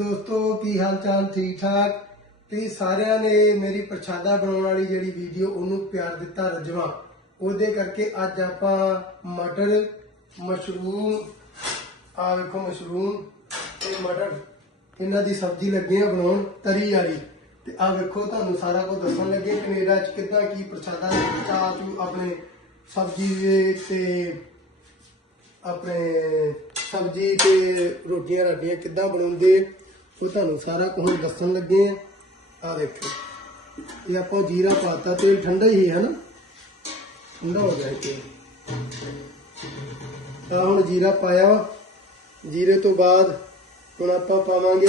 ਦੋਸਤੋ, ਕੀ ਹਾਲ ਚਾਲ ਠੀਕ ਠਾਕ ਤੇ ਸਾਰਿਆਂ ਨੇ ਮੇਰੀ ਪ੍ਰਸ਼ਾਦਾ ਬਣਾਉਣ ਵਾਲੀ ਜਿਹੜੀ ਵੀਡੀਓ, ਉਹਨੂੰ ਪਿਆਰ ਦਿੱਤਾ ਰਜਵਾ। ਉਹਦੇ ਕਰਕੇ ਅੱਜ ਆਪਾਂ ਮਟਰ ਮਸ਼ਰੂਮ ਆ ਵੇਖੋ ਮਸ਼ਰੂਮ ਤੇ ਮਟਰ, ਇਹਨਾਂ ਦੀ ਸਬਜ਼ੀ ਲੱਗੇ ਆ ਬਣਾਉਣ ਤਰੀ ਵਾਲੀ। ਤੇ ਆ ਵੇਖੋ, ਤੁਹਾਨੂੰ ਸਾਰਾ ਕੁਝ ਦੱਸਣ ਲੱਗੇ ਕੈਨੇਡਾ ਚ ਕਿੱਦਾਂ ਕੀ ਪ੍ਰਸ਼ਾਦਾ ਚਾਹ ਚੂ ਆਪਣੇ ਸਬਜ਼ੀ ਦੇ ਤੇ ਆਪਣੇ ਸਬਜ਼ੀ ਤੇ ਰੋਟੀਆਂ ਰਾਟੀਆਂ ਕਿੱਦਾਂ ਬਣਾਉਂਦੇ। ਉਹ ਤੁਹਾਨੂੰ ਸਾਰਾ ਕੁਝ ਦੱਸਣ ਲੱਗੇ ਆ। ਆ ਦੇਖੋ। ਇਹ ਆਪਾਂ ਜੀਰਾ ਪਾਤਾ, ਤੇਲ ਠੰਡਾ ਹੀ ਹੈ ਨਾ? ਠੰਡਾ ਹੋ ਗਿਆ ਤੇਲ। ਆ ਹੁਣ ਜੀਰਾ ਪਾਇਆ ਵਾ। ਜੀਰੇ ਤੋਂ ਬਾਅਦ ਹੁਣ ਆਪਾਂ ਪਾਵਾਂਗੇ,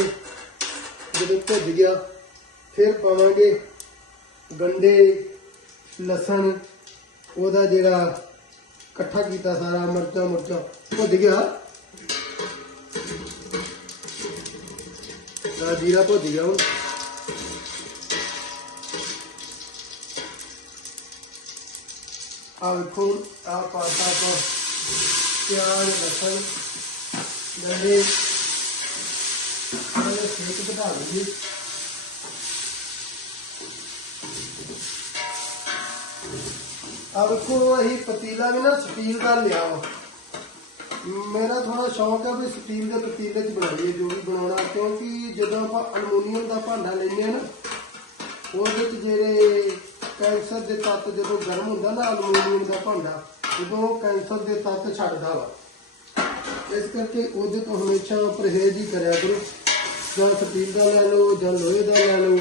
ਜਦੋਂ ਭੁੱਜ ਗਿਆ, ਫਿਰ ਪਾਵਾਂਗੇ ਗੰਡੇ, ਲਸਣ, ਉਹਦਾ ਜਿਹੜਾ ਇਕੱਠਾ ਕੀਤਾ ਸਾਰਾ ਮਿਰਚਾਂ ਮੁਰਚਾਂ ਭੁੱਜ ਗਿਆ? ਆ ਜੀਰਾ ਭੁੱਜ ਗਿਆ ਹੁਣ। ਆ ਵੇਖੋ ਆ ਪਾਤਾ ਆਪਾਂ ਪਿਆਜ਼, ਲਸਣ ਗੰਡੇ ਇਹਦੇ ਸੇਕ ਵਧਾ ਲਈਏ ਆ ਵੇਖੋ, ਅਸੀਂ ਪਤੀਲਾ ਵੀ ਨਾ ਸਟੀਲ ਦਾ ਲਿਆ ਵਾ। ਮੇਰਾ ਥੋੜਾ ਸ਼ੌਂਕ ਹੈ ਵੀ ਸਟੀਲ ਦੇ ਪਤੀਲੇ 'ਚ ਬਣਾਈਏ, ਜੋ ਵੀ ਬਣਾਉਣਾ, ਕਿਉਂਕਿ ਜਦੋਂ ਆਪਾਂ ਅਲਮੂਨੀਅਮ ਦਾ ਭਾਂਡਾ ਲੈਂਦੇ ਆ ਨਾ, ਉਹਦੇ 'ਚ ਜਿਹੜੇ ਕੈਂਸਰ ਦੇ ਤੱਤ ਜਦੋਂ ਗਰਮ ਹੁੰਦਾ ਨਾ ਅਲਮੂਨੀਅਮ ਦਾ ਭਾਂਡਾ, ਉਦੋਂ ਕੈਂਸਰ ਦੇ ਤੱਤ ਛੱਡਦਾ ਵਾ। ਇਸ ਕਰਕੇ ਉਹਦੇ ਤੋਂ ਹਮੇਸ਼ਾ ਪਰਹੇਜ਼ ਹੀ ਕਰਿਆ ਕਰੋ। ਜਾਂ ਸਟੀਲ ਦਾ ਲੈ ਲਓ, ਜਾਂ ਲੋਹੇ ਦਾ ਲੈ ਲਓ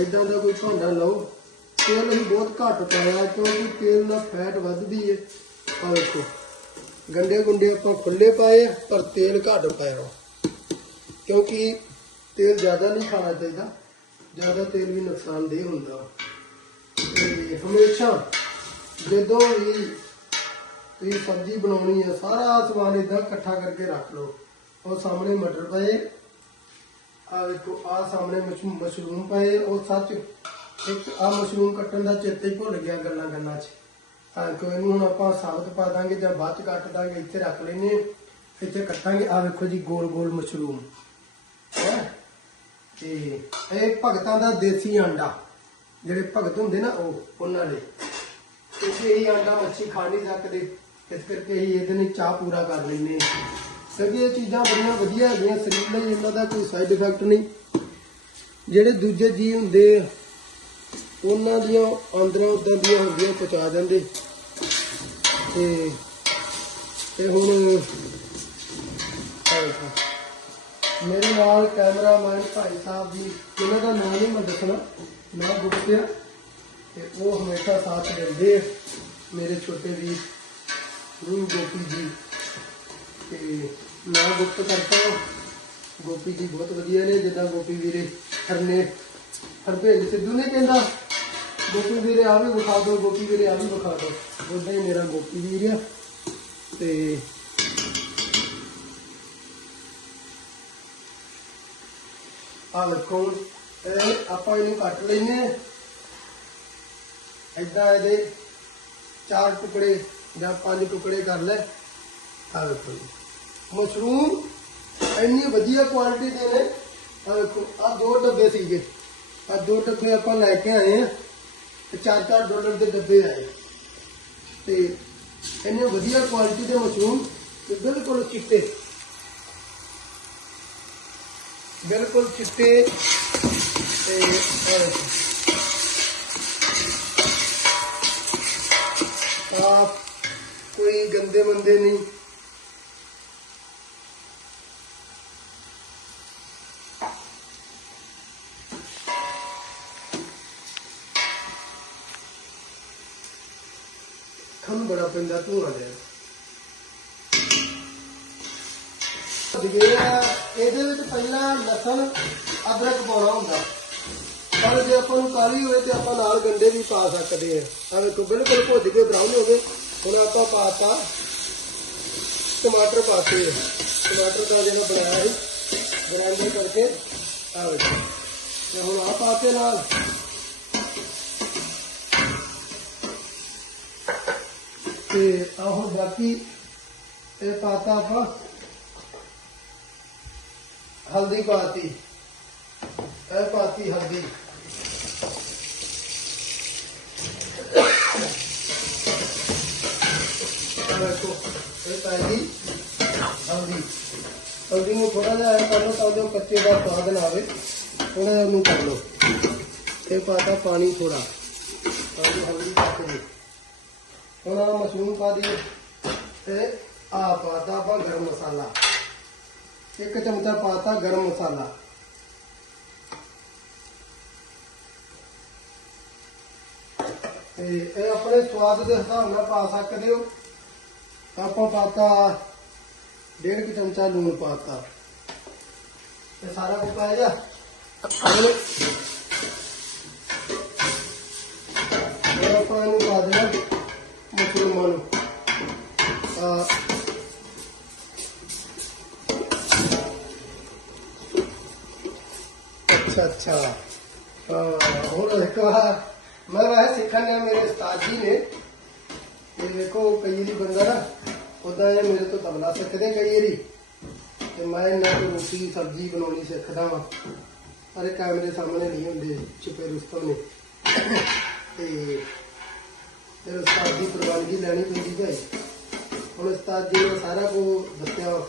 ਇਦਾਂ ਦਾ ਕੋਈ ਭਾਂਡਾ ਲਓ। ਤੇਲ ਹੀ ਬਹੁਤ ਘੱਟ ਪਾਇਆ, ਕਿਉਂਕਿ ਤੇਲ ਨਾਲ ਫੈਟ ਵੱਧਦੀ ਹੈ ਆ ਵੇਖੋ ਗੰਡੇ ਗੁੰਡੇ ਆਪਾਂ ਖੁੱਲੇ ਪਾਏ ਪਰ ਤੇਲ ਘੱਟ ਪਾਇਆ ਕਿਉਂਕਿ ਤੇਲ ਜ਼ਿਆਦਾ ਨਹੀਂ ਖਾਣਾ ਚਾਹੀਦਾ, ਜ਼ਿਆਦਾ ਤੇਲ ਵੀ ਨੁਕਸਾਨਦੇਹ ਹੁੰਦਾ ਤੇ ਹਮੇਸ਼ਾ ਜਦੋਂ ਵੀ ਤੁਸੀਂ ਸਬਜ਼ੀ ਬਣਾਉਣੀ ਹੈ ਸਾਰਾ ਸਮਾਨ ਇਦਾਂ ਇਕੱਠਾ ਕਰਕੇ ਰੱਖ ਲਓ। ਉਹ ਸਾਹਮਣੇ ਮਟਰ ਪਏ ਆ ਵੇਖੋ ਆ ਸਾਹਮਣੇ ਮਸ਼ਰੂਮ ਮਸ਼ਰੂਮ ਪਏ, ਉਹ ਸੱਚ ਇੱਕ ਆ ਮਸ਼ਰੂਮ ਕੱਟਣ ਦਾ ਚੇਤੇ ਭੁੱਲ ਗਿਆ ਗੱਲਾਂ ਗੱਲਾਂ 'ਚ। ਤਾਂ ਕਿ ਇਹਨੂੰ ਹੁਣ ਆਪਾਂ ਸਾਬਤ ਪਾ ਦਾਂਗੇ ਜਾਂ ਬਾਅਦ 'ਚ ਕੱਟ ਦਾਂਗੇ, ਇੱਥੇ ਰੱਖ ਲੈਨੇ ਇੱਥੇ ਕੱਟਾਂਗੇ। ਆ ਵੇਖੋ ਜੀ, ਗੋਲ ਗੋਲ ਮਸ਼ਰੂਮ। ਤੇ ਇਹ ਭਗਤਾਂ ਦਾ ਦੇਸੀ ਆਂਡਾ ਜਿਹੜੇ ਭਗਤ ਹੁੰਦੇ ਨਾ ਉਹ, ਉਹਨਾਂ ਦੇ। ਕਿਉਂਕਿ ਇਹ ਆਂਡਾ ਮੱਛੀ ਖਾ ਨਹੀਂ ਸਕਦੇ। ਇਸ ਕਰਕੇ ਹੀ ਇਹਦੇ ਲਈ ਚਾਹ ਪੂਰਾ ਕਰ ਲੈਨੇ ਆ ਕਿਉਂਕਿ ਇਹ ਚੀਜ਼ਾਂ ਬੜੀਆਂ ਵਧੀਆ ਹੈਗੀਆਂ। ਸਰੀਰ ਲਈ ਇਹਨਾਂ ਦਾ ਕੋਈ ਸਾਈਡ ਇਫੈਕਟ ਨਹੀਂ। ਜਿਹੜੇ ਦੂਜੇ ਜੀ ਹੁੰਦੇ ਉਹਨਾਂ ਦੀਆਂ ਅੰਦਰਾਂ ਉਦਾਂ ਦੀਆਂ ਹੁੰਦੀਆਂ, ਪਹੁੰਚਾ ਜਾਂਦੇ। ਤੇ ਤੇ ਹੁਣ ਮੇਰੇ ਨਾਲ ਕੈਮਰਾਮੈਨ ਭਾਈ ਸਾਹਿਬ ਜੀ, ਜਿਨ੍ਹਾਂ ਦਾ ਨਾਮ ਨਹੀਂ ਮੈਂ ਦੱਸਣਾ, ਮੈਂ ਗੁਪਤਿਆ ਤੇ ਉਹ ਹਮੇਸ਼ਾ ਸਾਥ ਦਿੰਦੇ ਆ ਮੇਰੇ ਛੋਟੇ ਵੀਰ ਗੁਰੂ ਗੋਪੀ ਜੀ। ਤੇ ਮੈਂ ਗੁਪਤ ਕਰਤਾ ਗੋਪੀ ਜੀ ਬਹੁਤ ਵਧੀਆ ਨੇ, ਜਿੱਦਾਂ ਗੋਪੀ ਵੀਰੇ ਹਰਨੇ ਹਰਭੇਜ ਸਿੱਧੂ ਨੇ ਕਹਿੰਦਾ। ਗੋਪੀ ਵੀਰੇ ਆ ਵੀ ਵਿਖਾ ਦਿਓ ਗੋਪੀ ਵੀਰੇ ਆ ਵੀ ਵਿਖਾ ਦਿਓ। ਉਦਾਂ ਹੀ ਮੇਰਾ ਗੋਪੀ ਵੀਰ ਆ। ਤੇ ਆ ਵੇਖੋ, ਇਹ ਆਪਾਂ ਇਹਨੂੰ ਕੱਟ ਲੈਨੇ ਆ ਏਦਾਂ ਇਹਦੇ ਚਾਰ ਟੁਕੜੇ ਜਾਂ ਪੰਜ ਟੁਕੜੇ ਕਰ ਲੈ। ਆ ਵੇਖੋ ਮਸ਼ਰੂਮ ਇੰਨੀ ਵਧੀਆ ਕੁਆਲਿਟੀ ਦੇ ਨੇ। ਆ ਵੇਖੋ ਆ ਦੋ ਡੱਬੇ ਸੀਗੇ। ਆ ਦੋ ਡੱਬੇ ਆਪਾਂ ਲੈ ਕੇ ਆਏ ਆ ਤੇ ਚਾਰ ਚਾਰ ਡਾਲਰ ਦੇ ਡੱਬੇ ਆਏ। ਤੇ ਇੰਨੇ ਵਧੀਆ ਕੁਆਲਿਟੀ ਦੇ ਮਸ਼ਰੂਮ ਤੇ ਬਿਲਕੁਲ ਚਿੱਟੇ। ਬਿਲਕੁਲ ਚਿੱਟੇ ਤੇ ਆਹ, ਕੋਈ ਗੰਦੇ ਮੰਦੇ ਨਹੀਂ। ਖਮ ਬੜਾ ਪੈਂਦਾ ਧੂਆਂ ਦੇ ਜਿਹੜਾ ਇਹਦੇ ਵਿੱਚ ਪਹਿਲਾਂ ਲਸਣ, ਅਦਰਕ ਪਾਉਣਾ ਹੁੰਦਾ। ਪਰ ਜੇ ਆਪਾਂ ਨੂੰ ਕਾਲੀ ਹੋਵੇ ਤੇ ਆਪਾਂ ਨਾਲ ਗੰਡੇ ਵੀ ਪਾ ਸਕਦੇ ਆ। ਆ ਵੇਖੋ, ਬਿਲਕੁਲ ਭੁੱਜ ਕੇ ਬਰਾਊਨ ਹੋ ਗਏ। ਹੁਣ ਆਪਾਂ ਪਾਤਾ ਟਮਾਟਰ ਪਾਤੇ ਟਮਾਟਰ ਦਾ ਜਿਹੜਾ ਬਣਾਇਆ ਸੀ ਗ੍ਰਾਈਂਡਰ ਕਰਕੇ ਆ ਵੇਖੋ। ਤੇ ਹੁਣ ਆ ਪਾਤੇ ਨਾਲ ਤੇ ਆਹ ਬਾਕੀ ਇਹ ਪਾਤਾ ਆਪਾਂ ਹਲਦੀ ਪਾਤੀ। ਇਹ ਪਾਤੀ ਹਲਦੀ। ਦੇਖੋ, ਇਹ ਪਾਈ ਹਲਦੀ। ਹਲਦੀ ਨੂੰ ਥੋੜਾ ਜਿਹਾ ਕਰ ਲਓ ਤਾਂ ਜੋ ਕੱਚੇ ਦਾ ਸਵਾਦ ਨਾ ਆਵੇ। ਥੋੜਾ ਜਿਹਾ ਉਹਨੂੰ ਕਰ ਲਓ। ਇਹ ਪਾਤਾ ਪਾਣੀ ਥੋੜਾ ਤਾਂ ਹਲਦੀ ਪੱਕ ਜੇ ਹੁਣ ਆਹ ਮਸ਼ਰੂਮ ਪਾ ਦਿਓ ਤੇ ਆ ਪਾਤਾ ਆਪਾਂ ਗਰਮ ਮਸਾਲਾ। ਇੱਕ ਚਮਚਾ ਪਾਤਾ ਗਰਮ ਮਸਾਲਾ। ਤੇ ਇਹ ਆਪਣੇ ਸਵਾਦ ਦੇ ਹਿਸਾਬ ਨਾਲ ਪਾ ਸਕਦੇ ਹੋ। ਆਪਾਂ ਪਾਤਾ ਡੇਢ ਕੁ ਚਮਚਾ ਲੂਣ ਪਾਤਾ ਤੇ ਸਾਰਾ ਕੁਝ ਪਾਇਆ ਜਾ ਅੱਛਾ। ਹਾਂ ਹੁਣ ਇੱਕ ਵਾਰ ਮੈਂ ਵੈਸੇ ਸਿੱਖਣ ਗਿਆ ਮੇਰੇ ਉਸਤਾਦ ਜੀ ਨੇ। ਇਹ ਦੇਖੋ ਕਈ ਵਾਰੀ ਬੰਦਾ ਨਾ ਉਦਾਂ ਇਹ ਮੇਰੇ ਤੋਂ ਤਬਲਾ ਸਿੱਖਦੇ ਕਈ ਵਾਰੀ। ਤੇ ਮੈਂ ਇਹਨਾਂ ਤੋਂ ਰੋਟੀ, ਸਬਜ਼ੀ ਬਣਾਉਣੀ ਸਿੱਖਦਾ ਵਾਂ। ਅਰੇ ਕੈਮਰੇ ਸਾਹਮਣੇ ਨਹੀਂ ਹੁੰਦੇ, ਛੁਪੇ ਰੁਸਤਮ ਨੇ। ਤੇ ਫਿਰ ਉਸਤਾਦ ਦੀ ਪ੍ਰਵਾਨਗੀ ਲੈਣੀ ਪੈਂਦੀ ਭਾਈ। ਹੁਣ ਉਸਤਾਦ ਜੀ ਨੇ ਸਾਰਾ ਕੁਝ ਦੱਸਿਆ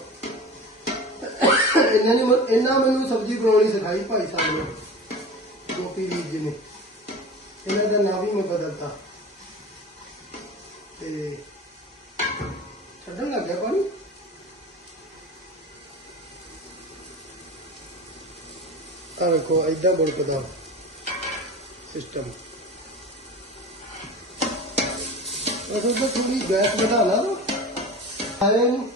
ਇਹਨਾਂ ਨੇ ਇਹਨਾਂ ਮੈਨੂੰ ਸਬਜ਼ੀ ਬਣਾਉਣੀ ਸਿਖਾਈ ਭਾਈ ਸਾਹਿਬ ਨੇ। ਗੋਪੀ ਵੀਰ ਜੀ ਨੇ। ਇਹਨਾਂ ਦਾ ਨਾਮ ਵੀ ਮੈਂ ਬਦਲਤਾ। ਤੇ ਛੱਡਣ ਲੱਗ ਗਿਆ ਪਾਣੀ ਆ ਵੇਖੋ ਐਦਾਂ ਬੁਲਕਦਾ ਸਿਸਟਮ ਉਹ ਤਾਂ ਥੋੜੀ ਗੈਸ ਵਧਾ ਲਾ। ਨਾ ਆਏ ਨੂੰ,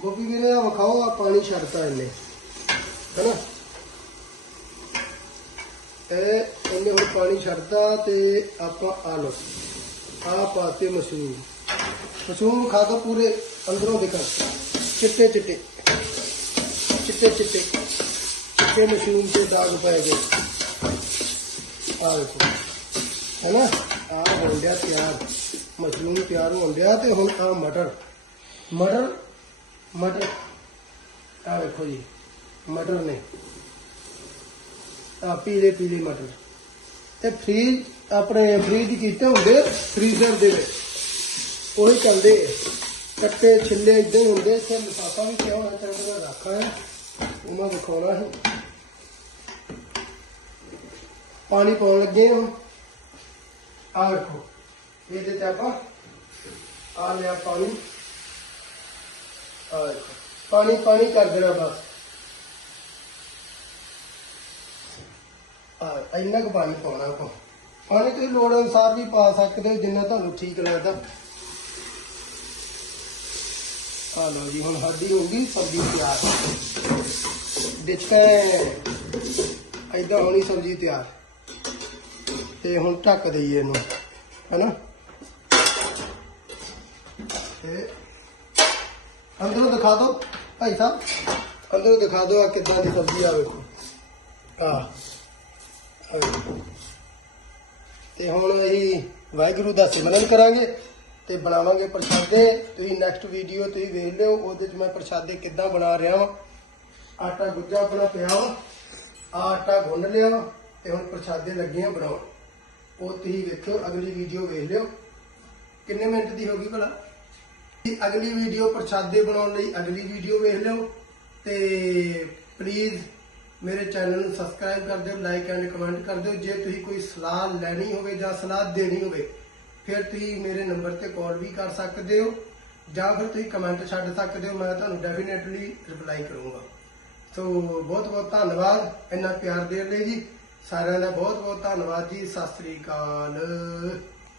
ਗੋਪੀ ਵੀਰੇ ਆ ਵਿਖਾਓ ਆ ਪਾਣੀ ਛੱਡਤਾ ਇਹਨੇ। ਹੈਨਾ? ਇਹ ਇਹਨੇ ਹੁਣ ਪਾਣੀ ਛੱਡਦਾ ਤੇ ਆਪਾਂ ਆ ਲੋ ਆ ਪਾਤੇ ਮਸ਼ਰੂਮ। ਮਸ਼ਰੂਮ ਖਾ ਕੇ ਪੂਰੇ ਅੰਦਰੋਂ ਦਿਖਣ ਚਿੱਟੇ ਚਿੱਟੇ। ਚਿੱਟੇ ਚਿੱਟੇ। ਚਿੱਟੇ ਮਸ਼ਰੂਮ ਤੇ ਦਾਗ ਪੈ ਗਏ। ਆ ਦੇਖੋ। ਹੈਨਾ? ਆ ਹੋ ਗਿਆ ਤਿਆਰ। ਮਸ਼ਰੂਮ ਤਿਆਰ ਹੋਣ ਗਿਆ ਤੇ ਹੁਣ ਆ ਮਟਰ। ਮਟਰ ਮਟਰ। ਆ ਵੇਖੋ ਜੀ। ਮਟਰ ਨੇ। ਪੀਲੇ ਪੀਲੇ ਮਟਰ। ਤੇ ਫ੍ਰੀਜ ਆਪਣੇ ਫ੍ਰੀਜ ਕੀਤੇ ਹੁੰਦੇ ਫ੍ਰੀਜ਼ਰ ਦੇ ਵਿੱਚ। ਉਹੀ ਚੱਲਦੇ ਕੱਟੇ, ਛਿੱਲੇ ਇਦਾਂ ਹੀ ਹੁੰਦੇ ਇੱਥੇ ਲਿਫਾਫਾ ਵੀ ਕਿਹਾ ਹੋਣਾ ਚਾਹੀਦਾ ਰੱਖਾ ਹੈ ਉਹਨਾਂ ਦਿਖਾਉਣਾ ਹੈ ਪਾਣੀ ਪਾਉਣ ਲੱਗੇ ਹੁਣ। ਆ ਰੱਖੋ। ਇਹਦੇ ਤੇ ਆਪਾਂ ਆ ਲਿਆ ਪਾਣੀ। ਆ ਪਾਣੀ ਪਾਣੀ ਕਰ ਦੇਣਾ ਬਸ ਆ ਇੰਨਾ ਕੁ ਪਾਣੀ ਪਾਉਣਾ ਆਪਾਂ। ਪਾਣੀ ਤੁਸੀਂ ਲੋੜ ਅਨੁਸਾਰ ਵੀ ਪਾ ਸਕਦੇ ਹੋ, ਜਿੰਨਾ ਤੁਹਾਨੂੰ ਠੀਕ ਲੱਗਦਾ। ਆ ਲਓ ਜੀ, ਹੁਣ ਸਾਡੀ ਹੋ ਗਈ ਸਬਜ਼ੀ ਤਿਆਰ। ਦੇਖੇ ਐਦਾਂ ਹੋਣੀ ਸਬਜ਼ੀ ਤਿਆਰ। ਤੇ ਹੁਣ ਢੱਕ ਦਈਏ ਇਹਨੂੰ, ਹੈਨਾ? ਤੇ ਅੰਦਰੋਂ ਦਿਖਾ ਦਿਓ, ਭਾਈ ਸਾਹਿਬ। ਅੰਦਰੋਂ ਦਿਖਾ ਦਿਓ ਆ ਕਿੱਦਾਂ ਦੀ ਸਬਜ਼ੀ ਆ ਵੇਖੋ। ਆ। ਤੇ ਹੁਣ ਅਸੀਂ ਵਾਹਿਗੁਰੂ ਦਾ ਸਿਮਰਨ ਕਰਾਂਗੇ ਤੇ ਬਣਾਵਾਂਗੇ ਪ੍ਰਸ਼ਾਦੇ। ਤੁਸੀਂ ਨੈਕਸਟ ਵੀਡੀਓ ਤੁਸੀਂ ਵੇਖ ਲਿਓ, ਉਹਦੇ 'ਚ ਮੈਂ ਪ੍ਰਸ਼ਾਦੇ ਕਿੱਦਾਂ ਬਣਾ ਰਿਹਾ ਵਾਂ। ਆਟਾ ਗੁੱਜਾ ਆਪਣਾ ਪਿਆ ਵਾ ਆਟਾ ਗੁੰਨ ਲਿਆ ਤੇ ਹੁਣ ਪ੍ਰਸ਼ਾਦੇ ਲੱਗੇ ਆ ਬਣਾਉਣ। ਉਹ ਤੁਸੀਂ ਵੇਖਿਓ, ਅਗਲੀ ਵੀਡੀਓ ਵੇਖ ਲਿਓ। ਕਿੰਨੇ ਮਿੰਟ ਦੀ ਹੋ ਗਈ ਭਲਾ? ਅਗਲੀ ਵੀਡੀਓ ਪ੍ਰਸ਼ਾਦੇ ਬਣਾਉਣ ਲਈ ਅਗਲੀ ਵੀਡੀਓ ਵੇਖ ਲਿਓ ਤੇ ਪਲੀਜ਼ ਮੇਰੇ ਚੈਨਲ ਨੂੰ ਸਬਸਕ੍ਰਾਈਬ ਕਰ ਦਿਓ ਲਾਈਕ ਐਂਡ ਕਮੈਂਟ ਕਰ ਦਿਓ। ਜੇ ਤੁਸੀਂ ਕੋਈ ਸਲਾਹ ਲੈਣੀ ਹੋਵੇ ਜਾਂ ਸਲਾਹ ਦੇਣੀ ਹੋਵੇ, ਫਿਰ ਤੁਸੀਂ ਮੇਰੇ ਨੰਬਰ ਤੇ ਕਾਲ ਵੀ ਕਰ ਸਕਦੇ ਹੋ। ਜਾਂ ਫਿਰ ਤੁਸੀਂ ਕਮੈਂਟ ਛੱਡ ਸਕਦੇ ਹੋ, ਮੈਂ ਤੁਹਾਨੂੰ ਡੈਫੀਨੇਟਲੀ ਰਿਪਲਾਈ ਕਰੂੰਗਾ। ਸੋ ਬਹੁਤ ਬਹੁਤ ਧੰਨਵਾਦ ਇੰਨਾ ਪਿਆਰ ਦੇਣ ਲਈ ਜੀ। ਸਾਰਿਆਂ ਦਾ ਬਹੁਤ ਬਹੁਤ ਧੰਨਵਾਦ ਜੀ। ਸਤਿ ਸ੍ਰੀ ਅਕਾਲ।